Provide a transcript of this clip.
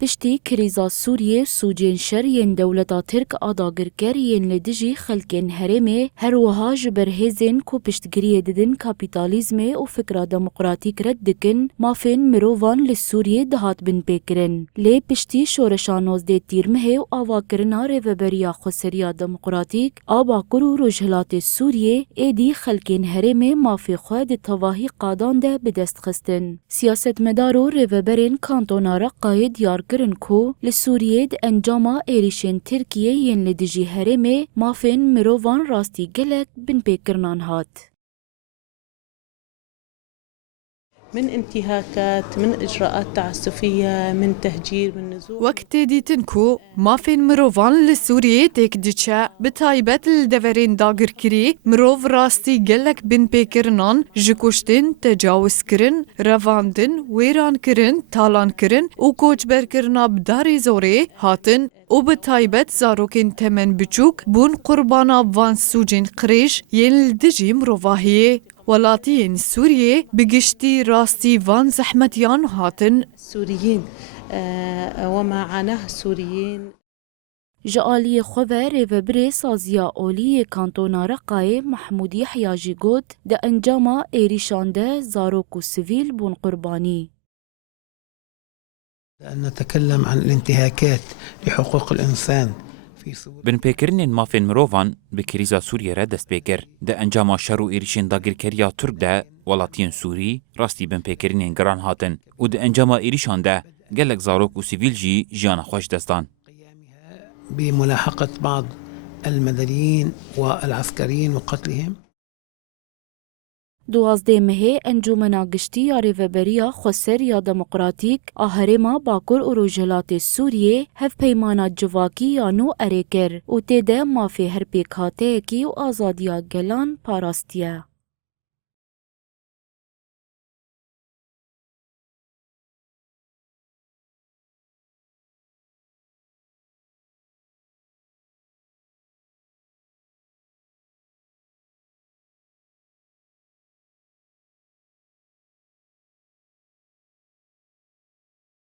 پشتی کریزا سوریه سوجین شر ین دولتا ترک آداگرگر ین لدجی خلکن هرمه هر وها جبرهزین کو پشتگیری ددن کاپیتالیزم و فکر دموکراتیک رد دکن مافین مروان لسوریه دهات بن پیکرن. لی پشتی شورشانوز ده تیرمه و آواکرنا ریوبریا خسریا دموکراتیک آبا کرو رجهلات سوریه ایدی خلکن هرمه مافی خواه ده تواهی قادان ده بدست خستن. سیاست مدارو ریوبرین کانتونارا قاید یار کرن کو لسوریه ده انجاما ایریشن ترکیه ین لدجی هرمه مافین مروان راستی گلک بن پیکرنان هات. من انتهاكات، من إجراءات تعسفية، من تهجير، من نزوح. وقت دیتنکو مافین مروان لسوریه تک دیچه بتایبت لدورین داگر کری مروف راستی گلک بن پیکرنان جکوشتن تجاوز کرن رواندن ویران کرن تالان کرن و کوچبر کرنا بداری زوره هاتن و بتایبت زاروکین تمن بچوک بون قربانا وان سوجین قریش ین لدجی مروفاهیه ولاتین سوریه بگشتی راستی وان زحمتیان هاتن السوريين وما عاناه السوريين. جعالی خواه ریوبری سازیا اولی کانتونا رقای محمودی حیاجی گود ده انجاما ایریشانده زاروک و سویل بون قربانی. أن نتكلم عن الانتهاكات لحقوق الإنسان في سوريا. بن پیکرین مافین مروان به کریزا سوریه را دست پیکر ده انجام شر و ایریشین داگرکریا ترک ده ولاتین سوری راستی بن پیکرین گران هاتن و ده انجام ایریشان ده گلک زاروک و سیویل جی جیان خوش دستان. بملاحقة بعض المدنيين والعسكريين وقتلهم. دوازده مهه انجومنا گشتی یا ریوبریا خسر یا دموکراتیک آهرما باکر و روجهلات سوریه هف پیمانا جواکی یا نو اریکر و تیده مافی هر پیکاته کی و آزادیا گلان پاراستیه.